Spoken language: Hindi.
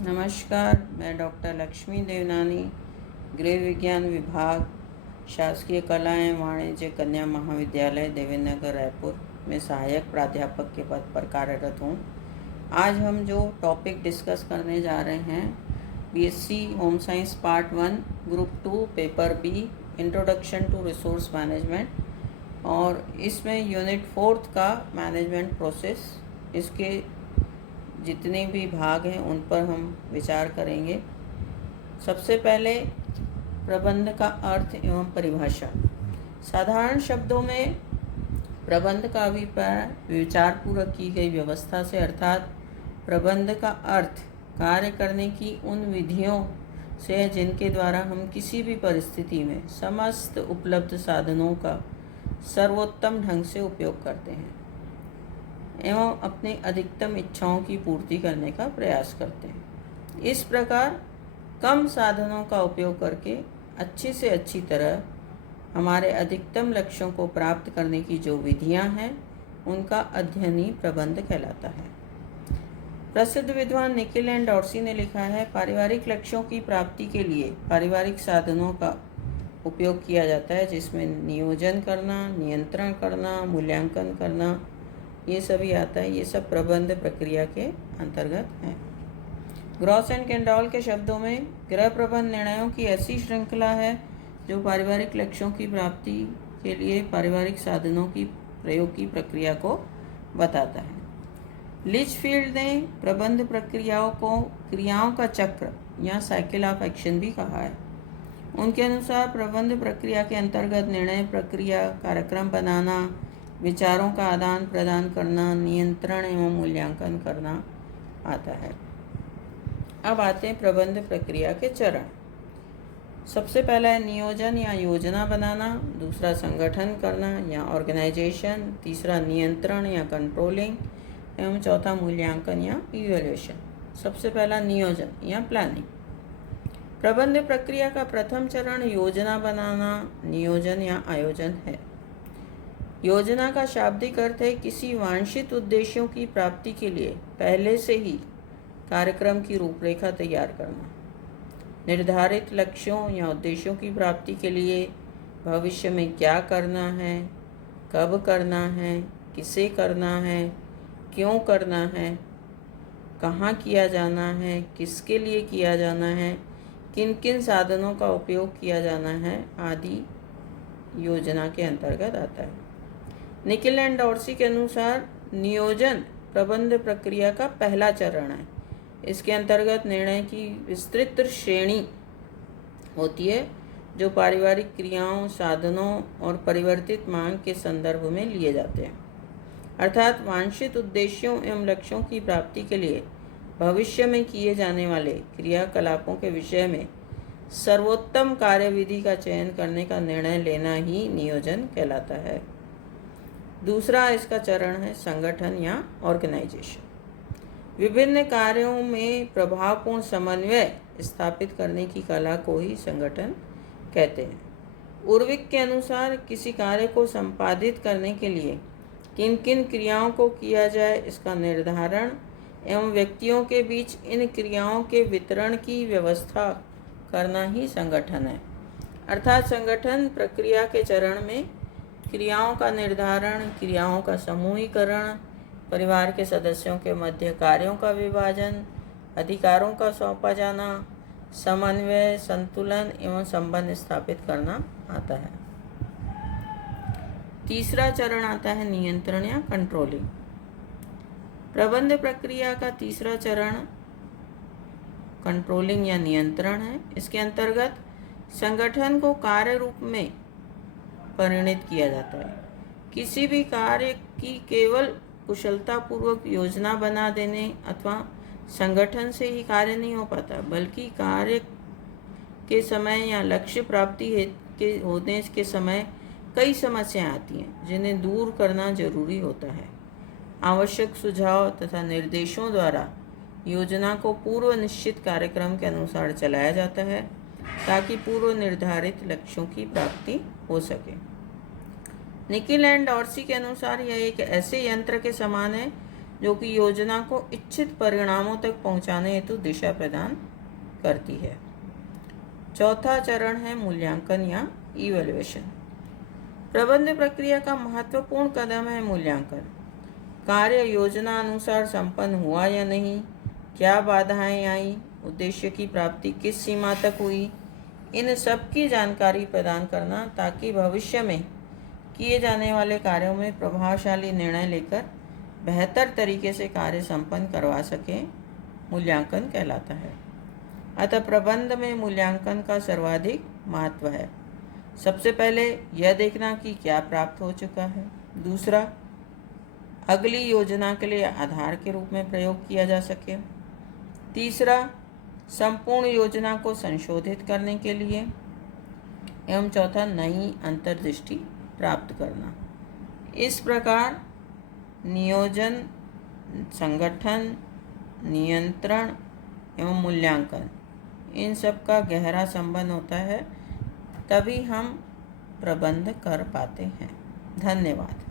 नमस्कार, मैं डॉक्टर लक्ष्मी देवनानी, गृह विज्ञान विभाग, शासकीय कला एवं वाणिज्य कन्या महाविद्यालय देवेंद्र नगर रायपुर में सहायक प्राध्यापक के पद पर कार्यरत हूँ। आज हम जो टॉपिक डिस्कस करने जा रहे हैं, BSc home science part 1 group 2 paper B introduction to resource management, और इसमें यूनिट 4 का मैनेजमेंट प्रोसेस, इसके जितने भी भाग हैं उन पर हम विचार करेंगे। सबसे पहले प्रबंध का अर्थ एवं परिभाषा। साधारण शब्दों में प्रबंध का अभिप्राय विचारपूर्वक की गई व्यवस्था से, अर्थात प्रबंध का अर्थ कार्य करने की उन विधियों से है जिनके द्वारा हम किसी भी परिस्थिति में समस्त उपलब्ध साधनों का सर्वोत्तम ढंग से उपयोग करते हैं एवं अपनी अधिकतम इच्छाओं की पूर्ति करने का प्रयास करते हैं। इस प्रकार कम साधनों का उपयोग करके अच्छी से अच्छी तरह हमारे अधिकतम लक्ष्यों को प्राप्त करने की जो विधियां हैं उनका अध्ययन ही प्रबंध कहलाता है। प्रसिद्ध विद्वान निखिल एंड डॉर्सी ने लिखा है, पारिवारिक लक्ष्यों की प्राप्ति के लिए पारिवारिक साधनों का उपयोग किया जाता है, जिसमें नियोजन करना, नियंत्रण करना, मूल्यांकन करना, ये सभी आता है। ये सब प्रबंध प्रक्रिया के अंतर्गत हैं। ग्रॉस एंड कैंडॉल के शब्दों में, गृह प्रबंध निर्णयों की ऐसी श्रृंखला है जो पारिवारिक लक्ष्यों की प्राप्ति के लिए पारिवारिक साधनों की प्रयोग की प्रक्रिया को बताता है। लिचफील्ड ने प्रबंध प्रक्रियाओं को क्रियाओं का चक्र या साइकिल ऑफ एक्शन भी कहा है। उनके अनुसार प्रबंध प्रक्रिया के अंतर्गत निर्णय प्रक्रिया, कार्यक्रम बनाना, विचारों का आदान प्रदान करना, नियंत्रण एवं मूल्यांकन करना आता है। अब आते हैं प्रबंध प्रक्रिया के चरण। सबसे पहला है नियोजन या योजना बनाना, दूसरा संगठन करना या ऑर्गेनाइजेशन, तीसरा नियंत्रण या कंट्रोलिंग एवं चौथा मूल्यांकन या इवैल्यूएशन। सबसे पहला नियोजन या प्लानिंग। प्रबंध प्रक्रिया का प्रथम चरण योजना बनाना, नियोजन या आयोजन है। योजना का शाब्दिक अर्थ है किसी वांछित उद्देश्यों की प्राप्ति के लिए पहले से ही कार्यक्रम की रूपरेखा तैयार करना। निर्धारित लक्ष्यों या उद्देश्यों की प्राप्ति के लिए भविष्य में क्या करना है, कब करना है, किसे करना है, क्यों करना है, कहाँ किया जाना है, किसके लिए किया जाना है, किन किन साधनों का उपयोग किया जाना है आदि योजना के अंतर्गत आता है। निखिल एंड डॉर्सी के अनुसार नियोजन प्रबंध प्रक्रिया का पहला चरण है। इसके अंतर्गत निर्णय की विस्तृत श्रेणी होती है जो पारिवारिक क्रियाओं, साधनों और परिवर्तित मांग के संदर्भ में लिए जाते हैं। अर्थात वांछित उद्देश्यों एवं लक्ष्यों की प्राप्ति के लिए भविष्य में किए जाने वाले क्रियाकलापों के विषय में सर्वोत्तम कार्यविधि का चयन करने का निर्णय लेना ही नियोजन कहलाता है। दूसरा इसका चरण है संगठन या ऑर्गेनाइजेशन। विभिन्न कार्यों में प्रभावपूर्ण समन्वय स्थापित करने की कला को ही संगठन कहते हैं। उर्विक के अनुसार किसी कार्य को संपादित करने के लिए किन किन क्रियाओं को किया जाए इसका निर्धारण एवं व्यक्तियों के बीच इन क्रियाओं के वितरण की व्यवस्था करना ही संगठन है। अर्थात संगठन प्रक्रिया के चरण में क्रियाओं का निर्धारण, क्रियाओं का समूहीकरण, परिवार के सदस्यों के मध्य कार्यों का विभाजन, अधिकारों का सौंपा जाना, समन्वय, संतुलन एवं संबंध स्थापित करना आता है। तीसरा चरण आता है नियंत्रण या कंट्रोलिंग। प्रबंध प्रक्रिया का तीसरा चरण कंट्रोलिंग या नियंत्रण है। इसके अंतर्गत संगठन को कार्य रूप में परिणित किया जाता है। किसी भी कार्य की केवल कुशलतापूर्वक योजना बना देने अथवा संगठन से ही कार्य नहीं हो पाता, बल्कि कार्य के समय या लक्ष्य प्राप्ति के होने के समय कई समस्याएं आती हैं जिन्हें दूर करना जरूरी होता है। आवश्यक सुझाव तथा निर्देशों द्वारा योजना को पूर्व निश्चित कार्यक्रम के अनुसार चलाया जाता है ताकि पूर्व निर्धारित लक्ष्यों की प्राप्ति हो सके। निखिल एंड डॉर्सी के अनुसार यह एक ऐसे यंत्र के समान है जो कि योजना को इच्छित परिणामों तक पहुंचाने हेतु दिशा प्रदान करती है। चौथा चरण है मूल्यांकन या इवैल्यूएशन। प्रबंध प्रक्रिया का महत्वपूर्ण कदम है मूल्यांकन। कार्य योजना अनुसार संपन्न हुआ या नहीं, क्या बाधाएं आई, उद्देश्य की प्राप्ति किस सीमा तक हुई, इन सब की जानकारी प्रदान करना ताकि भविष्य में किए जाने वाले कार्यों में प्रभावशाली निर्णय लेकर बेहतर तरीके से कार्य संपन्न करवा सकें, मूल्यांकन कहलाता है। अतः प्रबंध में मूल्यांकन का सर्वाधिक महत्व है। सबसे पहले यह देखना कि क्या प्राप्त हो चुका है। दूसरा, अगली योजना के लिए आधार के रूप में प्रयोग किया जा सके। तीसरा, संपूर्ण योजना को संशोधित करने के लिए। एवं चौथा, नई अंतर्दृष्टि प्राप्त करना। इस प्रकार नियोजन, संगठन, नियंत्रण एवं मूल्यांकन, इन सब का गहरा संबंध होता है, तभी हम प्रबंध कर पाते हैं। धन्यवाद।